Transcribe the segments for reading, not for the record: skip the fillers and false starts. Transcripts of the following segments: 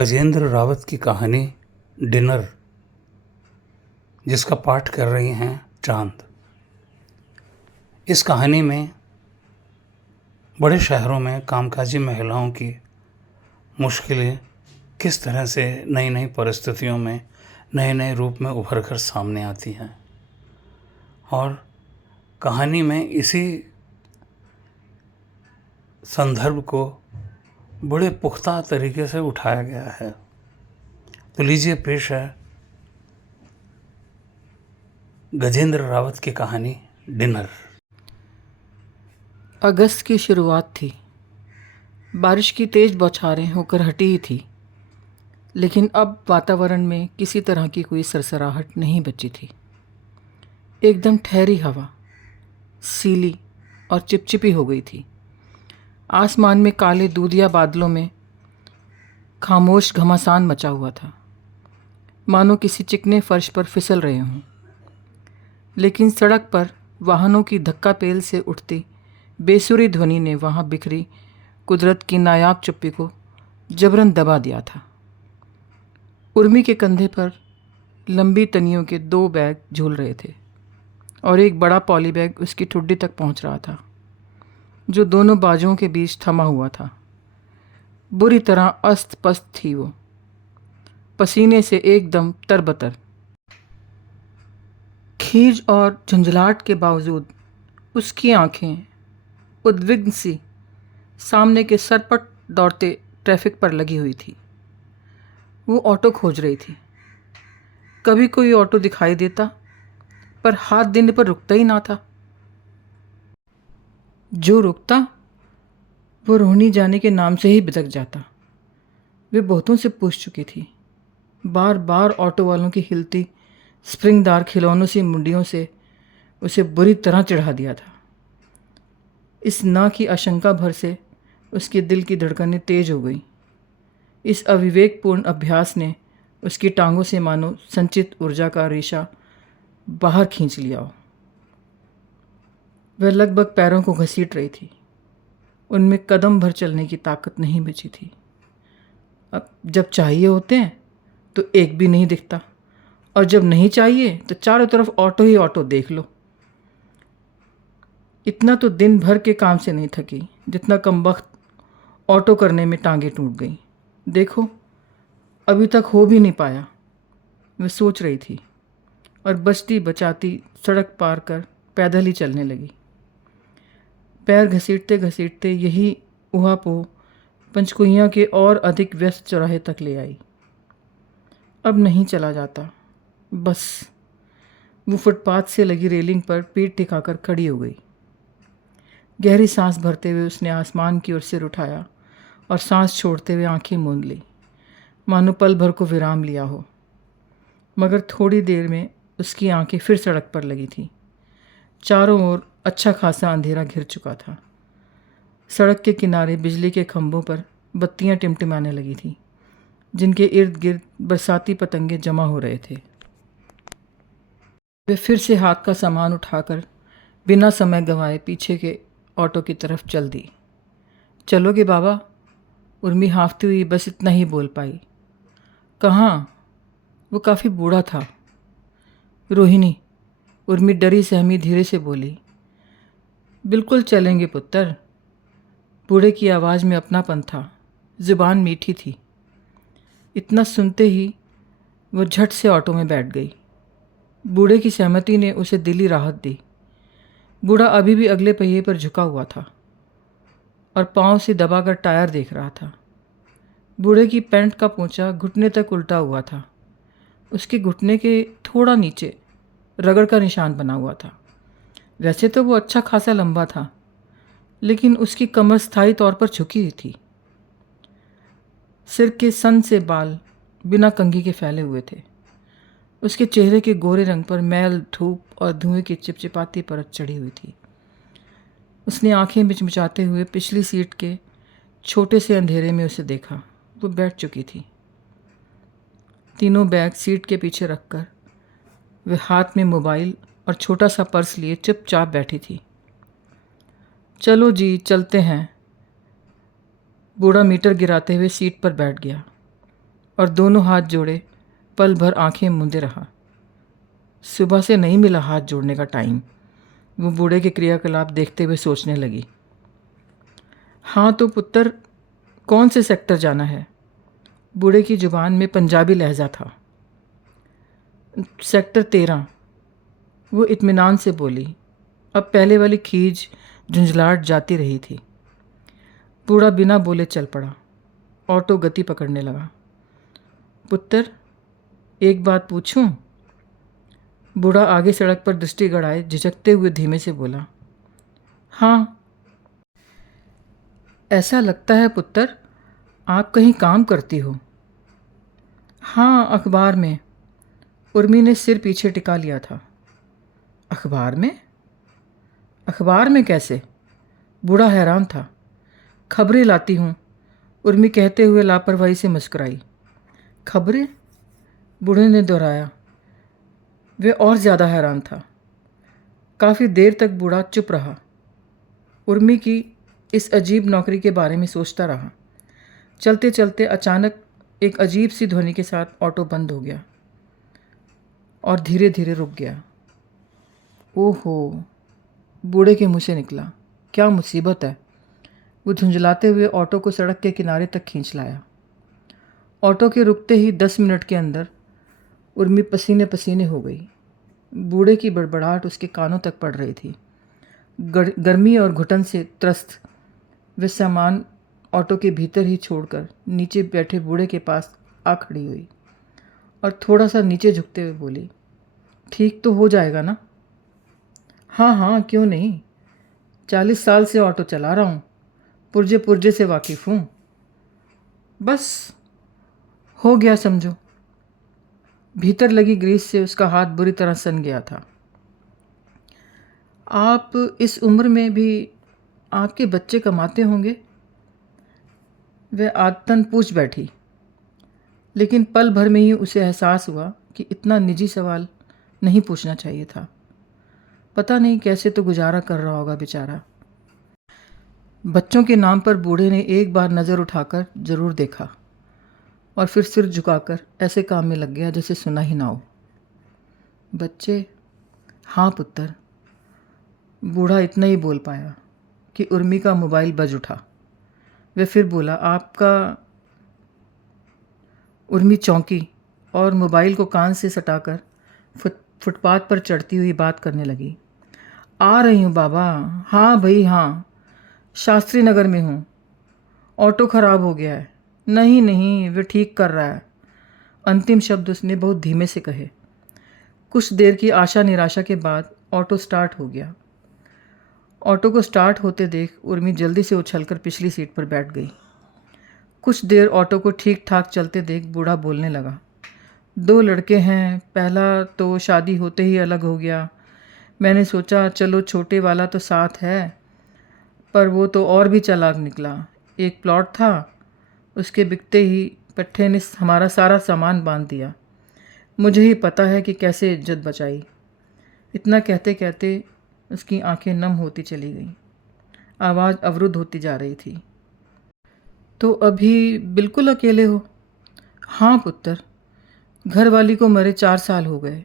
गजेंद्र रावत की कहानी डिनर, जिसका पाठ कर रही हैं चांद। इस कहानी में बड़े शहरों में कामकाजी महिलाओं की मुश्किलें किस तरह से नई नई परिस्थितियों में नए नए रूप में उभर कर सामने आती हैं, और कहानी में इसी संदर्भ को बड़े पुख्ता तरीके से उठाया गया है। तो लीजिए, पेश है गजेंद्र रावत की कहानी डिनर। अगस्त की शुरुआत थी। बारिश की तेज बौछारें होकर हटी ही थी, लेकिन अब वातावरण में किसी तरह की कोई सरसराहट नहीं बची थी। एकदम ठहरी हवा सीली और चिपचिपी हो गई थी। आसमान में काले दूधिया बादलों में खामोश घमासान मचा हुआ था, मानो किसी चिकने फर्श पर फिसल रहे हों। लेकिन सड़क पर वाहनों की धक्का पेल से उठती बेसुरी ध्वनि ने वहाँ बिखरी कुदरत की नायाब चुप्पी को जबरन दबा दिया था। उर्मी के कंधे पर लंबी तनियों के 2 बैग झूल रहे थे और एक बड़ा पॉली बैग उसकी ठुड्डी तक पहुंच रहा था, जो दोनों बाजुओं के बीच थमा हुआ था। बुरी तरह अस्त पस्त थी वो, पसीने से एकदम तरबतर। खीज और झुंझलाहट के बावजूद उसकी आंखें उद्विग्न सी सामने के सरपट दौड़ते ट्रैफिक पर लगी हुई थी। वो ऑटो खोज रही थी। कभी कोई ऑटो दिखाई देता, पर हाथ देने पर रुकता ही ना था। जो रुकता वो रोहनी जाने के नाम से ही बिदक जाता। वे बहुतों से पूछ चुकी थी। बार बार ऑटो वालों की हिलती स्प्रिंगदार खिलौनों सी मुंडियों से उसे बुरी तरह चिढ़ा दिया था। इस ना की आशंका भर से उसके दिल की धड़कनें तेज हो गई। इस अविवेकपूर्ण अभ्यास ने उसकी टांगों से मानो संचित ऊर्जा का रेशा बाहर खींच लिया हो। वह लगभग पैरों को घसीट रही थी। उनमें कदम भर चलने की ताकत नहीं बची थी। अब जब चाहिए होते हैं तो एक भी नहीं दिखता, और जब नहीं चाहिए तो चारों तरफ ऑटो ही ऑटो देख लो। इतना तो दिन भर के काम से नहीं थकी जितना कमबख्त ऑटो करने में टांगें टूट गई। देखो, अभी तक हो भी नहीं पाया, वह सोच रही थी, और बचती बचाती सड़क पार कर पैदल ही चलने लगी। पैर घसीटते घसीटते यही ऊहापोह पंचकुइयाँ के और अधिक व्यस्त चौराहे तक ले आई। अब नहीं चला जाता, बस। वो फुटपाथ से लगी रेलिंग पर पीठ टिकाकर खड़ी हो गई। गहरी सांस भरते हुए उसने आसमान की ओर सिर उठाया और सांस छोड़ते हुए आंखें मूंद ली, मानो पल भर को विराम लिया हो। मगर थोड़ी देर में उसकी आंखें फिर सड़क पर लगी थीं। चारों ओर अच्छा खासा अंधेरा घिर चुका था। सड़क के किनारे बिजली के खंभों पर बत्तियां टिमटिमाने लगी थीं, जिनके इर्द गिर्द बरसाती पतंगे जमा हो रहे थे। वे फिर से हाथ का सामान उठाकर बिना समय गंवाए पीछे के ऑटो की तरफ चल दी। चलोगे बाबा? उर्मी हाँफती हुई बस इतना ही बोल पाई। कहाँ? वो काफ़ी बूढ़ा था। रोहिणी, उर्मी डरी सहमी धीरे से बोली। बिल्कुल चलेंगे पुत्र। बूढ़े की आवाज़ में अपनापन था, ज़ुबान मीठी थी। इतना सुनते ही वो झट से ऑटो में बैठ गई। बूढ़े की सहमति ने उसे दिली राहत दी। बूढ़ा अभी भी अगले पहिए पर झुका हुआ था और पाँव से दबाकर टायर देख रहा था। बूढ़े की पैंट का पोंचा घुटने तक उल्टा हुआ था। उसके घुटने के थोड़ा नीचे रगड़ का निशान बना हुआ था। वैसे तो वो अच्छा खासा लंबा था, लेकिन उसकी कमर स्थायी तौर पर झुकी हुई थी। सिर के सन से बाल बिना कंघी के फैले हुए थे। उसके चेहरे के गोरे रंग पर मैल, धूप और धुएं की चिपचिपाती परत चढ़ी हुई थी। उसने आंखें मिचमिचाते हुए पिछली सीट के छोटे से अंधेरे में उसे देखा। वो बैठ चुकी थी। तीनों बैग सीट के पीछे रखकर वे हाथ में मोबाइल और छोटा सा पर्स लिए चुपचाप बैठी थी। चलो जी, चलते हैं। बूढ़ा मीटर गिराते हुए सीट पर बैठ गया। और दोनों हाथ जोड़े पल भर आंखें मूंदे रहा। सुबह से नहीं मिला हाथ जोड़ने का टाइम। वो बूढ़े के क्रियाकलाप देखते हुए सोचने लगी। हाँ तो पुत्र, कौन से सेक्टर जाना है? बूढ़े की जुबान में पंजाबी लहजा था। सेक्टर 13, वो इत्मीनान से बोली। अब पहले वाली खीज झुंझलाहट जाती रही थी। बूढ़ा बिना बोले चल पड़ा। ऑटो गति पकड़ने लगा। पुत्र, एक बात पूछूं? बूढ़ा आगे सड़क पर दृष्टि गड़ाए झिझकते हुए धीमे से बोला। हाँ। ऐसा लगता है पुत्र, आप कहीं काम करती हो। हाँ, अखबार में। उर्मी ने सिर पीछे टिका लिया था। अखबार में? अखबार में कैसे? बूढ़ा हैरान था। खबरें लाती हूँ, उर्मी कहते हुए लापरवाही से मुस्कुराई। खबरें? बूढ़े ने दोहराया। वे और ज़्यादा हैरान था। काफ़ी देर तक बूढ़ा चुप रहा। उर्मी की इस अजीब नौकरी के बारे में सोचता रहा। चलते चलते अचानक एक अजीब सी ध्वनि के साथ ऑटो बंद हो गया और धीरे धीरे रुक गया। ओहो, बूढ़े के मुँह से निकला। क्या मुसीबत है? वो झुंझलाते हुए ऑटो को सड़क के किनारे तक खींच लाया। ऑटो के रुकते ही 10 मिनट के अंदर उर्मी पसीने पसीने हो गई। बूढ़े की बड़बड़ाहट उसके कानों तक पड़ रही थी। गर्मी और घुटन से त्रस्त वे सामान ऑटो के भीतर ही छोड़कर नीचे बैठे बूढ़े के पास आ खड़ी हुई और थोड़ा सा नीचे झुकते हुए बोली, ठीक तो हो जाएगा ना? हाँ हाँ, क्यों नहीं। 40 साल से ऑटो चला रहा हूँ, पुर्जे पुर्जे से वाकिफ़ हूँ। बस हो गया समझो। भीतर लगी ग्रीस से उसका हाथ बुरी तरह सन गया था। आप इस उम्र में भी आपके बच्चे कमाते होंगे? वह आदतन पूछ बैठी, लेकिन पल भर में ही उसे एहसास हुआ कि इतना निजी सवाल नहीं पूछना चाहिए था। पता नहीं कैसे तो गुजारा कर रहा होगा बेचारा। बच्चों के नाम पर बूढ़े ने एक बार नज़र उठाकर ज़रूर देखा और फिर सिर झुकाकर ऐसे काम में लग गया जैसे सुना ही ना हो। बच्चे? हाँ पुत्र। बूढ़ा इतना ही बोल पाया कि उर्मी का मोबाइल बज उठा। वह फिर बोला, आपका? उर्मी चौंकी और मोबाइल को कान से सटाकर फुटपाथ पर चढ़ती हुई बात करने लगी। आ रही हूँ बाबा। हाँ भाई हाँ, शास्त्री नगर में हूँ। ऑटो ख़राब हो गया है। नहीं नहीं, वे ठीक कर रहा है। अंतिम शब्द उसने बहुत धीमे से कहे। कुछ देर की आशा निराशा के बाद ऑटो स्टार्ट हो गया। ऑटो को स्टार्ट होते देख उर्मी जल्दी से उछलकर पिछली सीट पर बैठ गई। कुछ देर ऑटो को ठीक ठाक चलते देख बूढ़ा बोलने लगा। 2 लड़के हैं, पहला तो शादी होते ही अलग हो गया। मैंने सोचा चलो छोटे वाला तो साथ है, पर वो तो और भी चालाक निकला। एक प्लॉट था, उसके बिकते ही पट्टे ने हमारा सारा सामान बांध दिया। मुझे ही पता है कि कैसे इज्जत बचाई। इतना कहते कहते उसकी आंखें नम होती चली गईं। आवाज़ अवरुद्ध होती जा रही थी। तो अभी बिल्कुल अकेले हो? हाँ पुत्र, घर वाली को मरे 4 साल हो गए।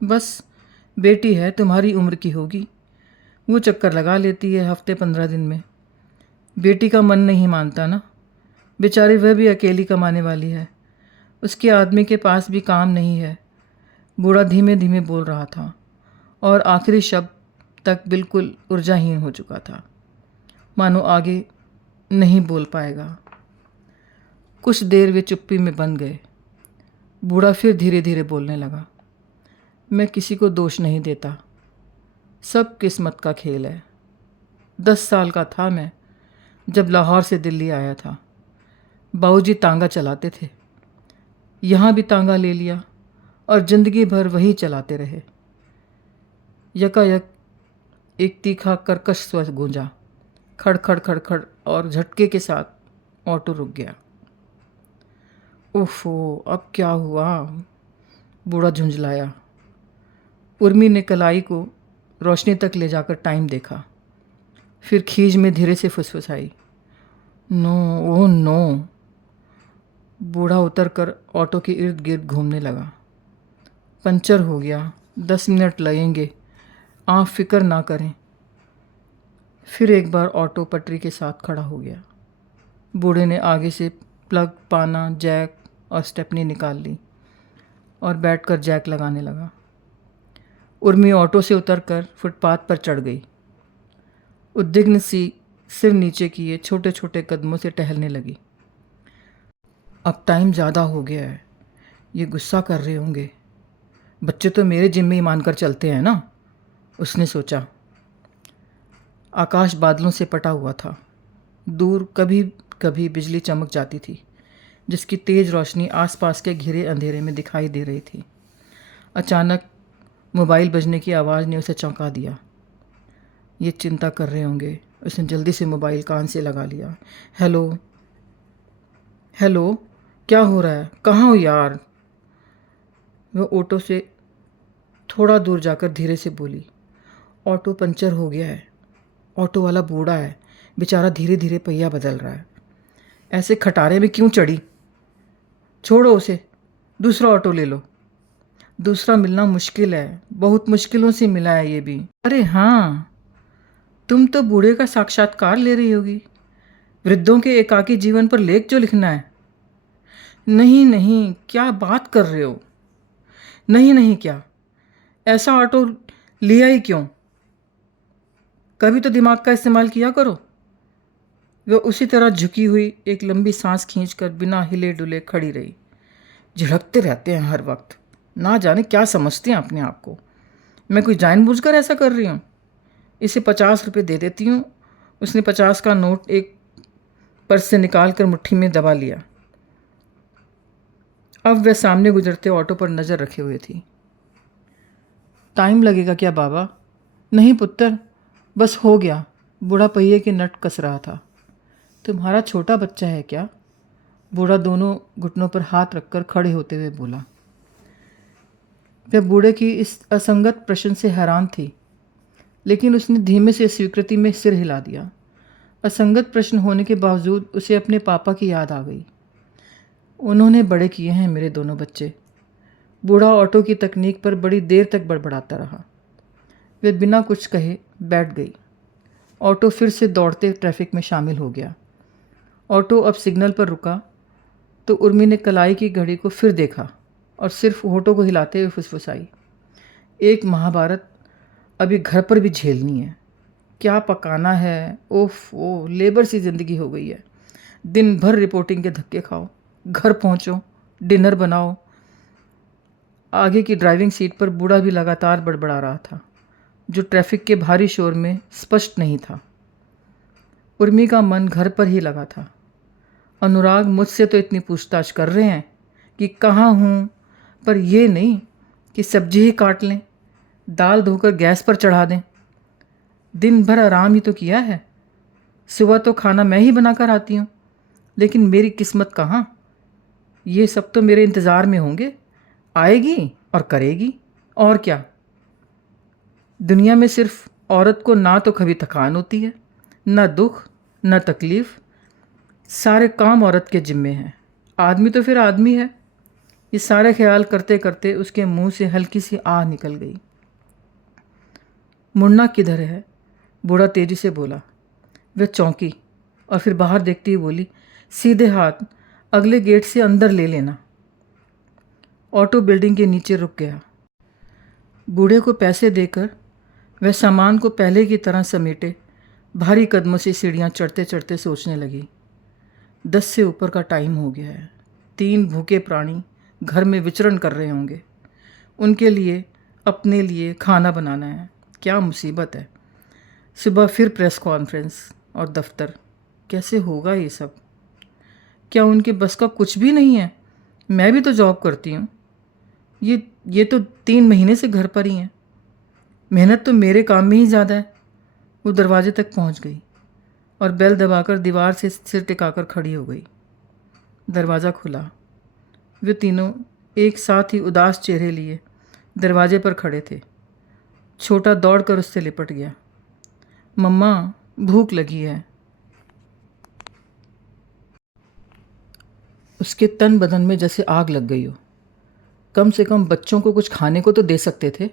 बस बेटी है, तुम्हारी उम्र की होगी। वो चक्कर लगा लेती है हफ्ते 15 दिन में। बेटी का मन नहीं मानता ना, बेचारी वह भी अकेली कमाने वाली है। उसके आदमी के पास भी काम नहीं है। बूढ़ा धीमे धीमे बोल रहा था और आखिरी शब्द तक बिल्कुल ऊर्जाहीन हो चुका था, मानो आगे नहीं बोल पाएगा। कुछ देर वे चुप्पी में बंध गए। बूढ़ा फिर धीरे धीरे बोलने लगा। मैं किसी को दोष नहीं देता, सब किस्मत का खेल है। 10 साल का था मैं जब लाहौर से दिल्ली आया था। बाबूजी तांगा चलाते थे, यहाँ भी तांगा ले लिया और ज़िंदगी भर वही चलाते रहे। यकायक एक तीखा कर्कश स्वर गूंजा, खड़ खड़ खड़ खड़, और झटके के साथ ऑटो रुक गया। ओफो, अब क्या हुआ? बूढ़ा झुंझलाया। उर्मी ने कलाई को रोशनी तक ले जाकर टाइम देखा, फिर खीज में धीरे से फुसफुसाई, नो, ओह नो। बूढ़ा उतरकर ऑटो के इर्द गिर्द घूमने लगा। पंचर हो गया, 10 मिनट लगेंगे, आप फिक्र ना करें। फिर एक बार ऑटो पटरी के साथ खड़ा हो गया। बूढ़े ने आगे से प्लग, पाना, जैक और स्टेपनी निकाल ली और बैठकर जैक लगाने लगा। उर्मी ऑटो से उतरकर फुटपाथ पर चढ़ गई। उद्विग्न सी सिर नीचे किए छोटे छोटे कदमों से टहलने लगी। अब टाइम ज़्यादा हो गया है, ये गुस्सा कर रहे होंगे। बच्चे तो मेरे जिम्मे ही मानकर चलते हैं ना, उसने सोचा। आकाश बादलों से पटा हुआ था। दूर कभी कभी बिजली चमक जाती थी, जिसकी तेज़ रोशनी आसपास के घिरे अंधेरे में दिखाई दे रही थी। अचानक मोबाइल बजने की आवाज़ ने उसे चौंका दिया। ये चिंता कर रहे होंगे। उसने जल्दी से मोबाइल कान से लगा लिया। हेलो हेलो, क्या हो रहा है? कहाँ हो यार? वह ऑटो से थोड़ा दूर जाकर धीरे से बोली। ऑटो पंचर हो गया है। ऑटो वाला बूढ़ा है, बेचारा धीरे धीरे पहिया बदल रहा है। ऐसे खटारे में क्यों चढ़ी? छोड़ो उसे, दूसरा ऑटो ले लो। दूसरा मिलना मुश्किल है, बहुत मुश्किलों से मिला है ये भी। अरे हाँ, तुम तो बूढ़े का साक्षात्कार ले रही होगी। वृद्धों के एकाकी जीवन पर लेख जो लिखना है। नहीं नहीं, क्या बात कर रहे हो? नहीं नहीं, क्या ऐसा ऑटो लिया ही क्यों? कभी तो दिमाग का इस्तेमाल किया करो। वह उसी तरह झुकी हुई एक लंबी सांस खींचकर बिना हिले डुले खड़ी रही। झिड़कते रहते हैं हर वक्त, ना जाने क्या समझते हैं अपने आप को। मैं कोई जानबूझकर ऐसा कर रही हूँ? इसे 50 रुपये दे देती हूँ। उसने 50 का नोट एक पर्स से निकाल कर मुट्ठी में दबा लिया। अब वह सामने गुजरते ऑटो पर नज़र रखे हुए थी। टाइम लगेगा क्या बाबा? नहीं पुत्र, बस हो गया। बूढ़ा पहिए के नट कस रहा था। तुम्हारा छोटा बच्चा है क्या? बूढ़ा दोनों घुटनों पर हाथ रखकर खड़े होते हुए बोला। वह बूढ़े की इस असंगत प्रश्न से हैरान थी, लेकिन उसने धीमे से स्वीकृति में सिर हिला दिया। असंगत प्रश्न होने के बावजूद उसे अपने पापा की याद आ गई। उन्होंने बड़े किए हैं मेरे दोनों बच्चे। बूढ़ा ऑटो की तकनीक पर बड़ी देर तक बड़बड़ाता रहा। वे बिना कुछ कहे बैठ गई। ऑटो फिर से दौड़ते ट्रैफिक में शामिल हो गया। ऑटो अब सिग्नल पर रुका तो उर्मी ने कलाई की घड़ी को फिर देखा और सिर्फ होठों को हिलाते हुए फुसफुसाई। एक महाभारत अभी घर पर भी झेलनी है। क्या पकाना है? ओफ ओ, लेबर सी ज़िंदगी हो गई है। दिन भर रिपोर्टिंग के धक्के खाओ, घर पहुंचो, डिनर बनाओ। आगे की ड्राइविंग सीट पर बूढ़ा भी लगातार बड़बड़ा रहा था, जो ट्रैफिक के भारी शोर में स्पष्ट नहीं था। उर्मी का मन घर पर ही लगा था। अनुराग मुझसे तो इतनी पूछताछ कर रहे हैं कि कहाँ हूँ, पर ये नहीं कि सब्जी ही काट लें, दाल धोकर गैस पर चढ़ा दें। दिन भर आराम ही तो किया है। सुबह तो खाना मैं ही बनाकर आती हूँ, लेकिन मेरी किस्मत कहाँ? ये सब तो मेरे इंतज़ार में होंगे, आएगी और करेगी, और क्या। दुनिया में सिर्फ औरत को ना तो कभी थकान होती है, ना दुख, ना तकलीफ़। सारे काम औरत के जिम्मे हैं। आदमी तो फिर आदमी है। ये सारे ख्याल करते करते उसके मुंह से हल्की सी आह निकल गई। मुन्ना किधर है? बूढ़ा तेजी से बोला। वह चौंकी और फिर बाहर देखती हुई बोली, सीधे हाथ अगले गेट से अंदर ले लेना। ऑटो बिल्डिंग के नीचे रुक गया। बूढ़े को पैसे देकर वह सामान को पहले की तरह समेटे भारी कदमों से सीढ़ियाँ चढ़ते चढ़ते सोचने लगी। 10 से ऊपर का टाइम हो गया है। 3 भूखे प्राणी घर में विचरण कर रहे होंगे। उनके लिए, अपने लिए खाना बनाना है। क्या मुसीबत है। सुबह फिर प्रेस कॉन्फ्रेंस और दफ्तर। कैसे होगा ये सब? क्या उनके बस का कुछ भी नहीं है? मैं भी तो जॉब करती हूँ। ये तो 3 महीने से घर पर ही हैं। मेहनत तो मेरे काम में ही ज़्यादा है। वो दरवाजे तक पहुँच गई और बेल दबाकर दीवार से सिर टिकाकर खड़ी हो गई। दरवाज़ा खुला। वे तीनों एक साथ ही उदास चेहरे लिए दरवाजे पर खड़े थे। छोटा दौड़कर उससे लिपट गया। मम्मा, भूख लगी है। उसके तन बदन में जैसे आग लग गई हो। कम से कम बच्चों को कुछ खाने को तो दे सकते थे,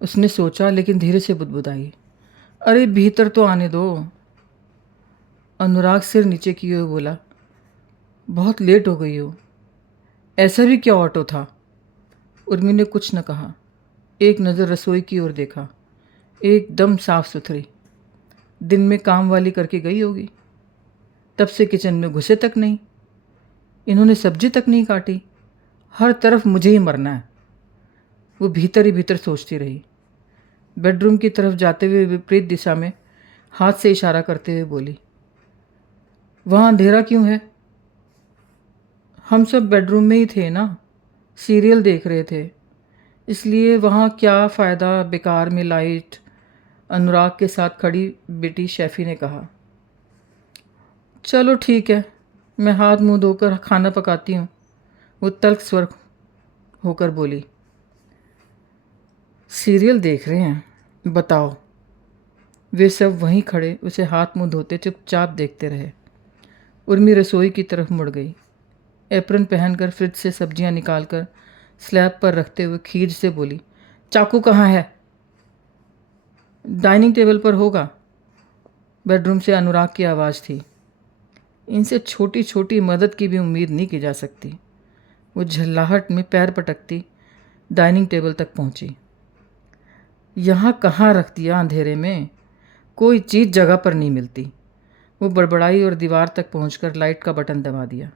उसने सोचा, लेकिन धीरे से बुदबुदाई, अरे भीतर तो आने दो। अनुराग सिर नीचे किए हुए बोला, बहुत लेट हो गई हो। ऐसा भी क्या ऑटो था? उर्मी ने कुछ न कहा, एक नज़र रसोई की ओर देखा, एकदम साफ सुथरी। दिन में काम वाली करके गई होगी, तब से किचन में घुसे तक नहीं। इन्होंने सब्जी तक नहीं काटी, हर तरफ मुझे ही मरना है। वो भीतर ही भीतर सोचती रही। बेडरूम की तरफ जाते हुए विपरीत दिशा में हाथ से इशारा करते हुए बोली, वहाँ अंधेरा क्यों है? हम सब बेडरूम में ही थे ना, सीरियल देख रहे थे, इसलिए वहाँ क्या फ़ायदा बेकार में लाइट। अनुराग के साथ खड़ी बेटी शैफी ने कहा, चलो ठीक है, मैं हाथ मुंह धोकर खाना पकाती हूँ। वो तल्ख स्वर होकर बोली, सीरियल देख रहे हैं, बताओ। वे सब वहीं खड़े उसे हाथ मुंह धोते चुपचाप देखते रहे। उर्मी रसोई की तरफ मुड़ गई। एप्रन पहनकर फ्रिज से सब्जियां निकालकर स्लैब पर रखते हुए खीज से बोली, चाकू कहाँ है? डाइनिंग टेबल पर होगा। बेडरूम से अनुराग की आवाज़ थी। इनसे छोटी छोटी मदद की भी उम्मीद नहीं की जा सकती। वो झल्लाहट में पैर पटकती डाइनिंग टेबल तक पहुंची। यहाँ कहाँ रख दिया अंधेरे में, कोई चीज़ जगह पर नहीं मिलती। वो बड़बड़ाई और दीवार तक पहुंचकर लाइट का बटन दबा दिया।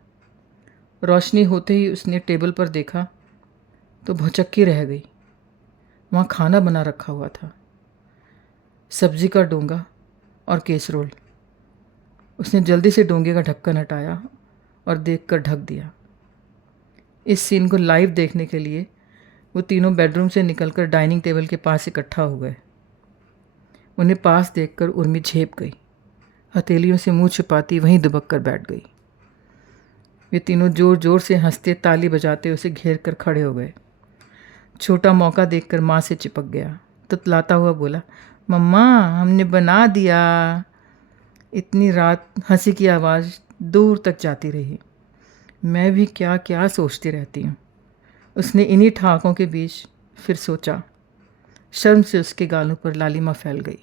रोशनी होते ही उसने टेबल पर देखा तो भौचक्की रह गई। वहाँ खाना बना रखा हुआ था, सब्जी का डोंगा और केसरोल। उसने जल्दी से डोंगे का ढक्कन हटाया और देखकर ढक दिया। इस सीन को लाइव देखने के लिए वो तीनों बेडरूम से निकलकर डाइनिंग टेबल के पास इकट्ठा हो गए। उन्हें पास देखकर उर्मी झेप गई, हथेलियों से मुंह छिपाती वहीं दुबक कर बैठ गई। वे तीनों जोर जोर से हंसते ताली बजाते उसे घेर कर खड़े हो गए। छोटा मौका देखकर माँ से चिपक गया, तुतलाता हुआ बोला, मम्मा हमने बना दिया। इतनी रात हंसी की आवाज़ दूर तक जाती रही। मैं भी क्या क्या सोचती रहती हूँ। उसने इन्हीं ठहाकों के बीच फिर सोचा। शर्म से उसके गालों पर लालिमा फैल गई।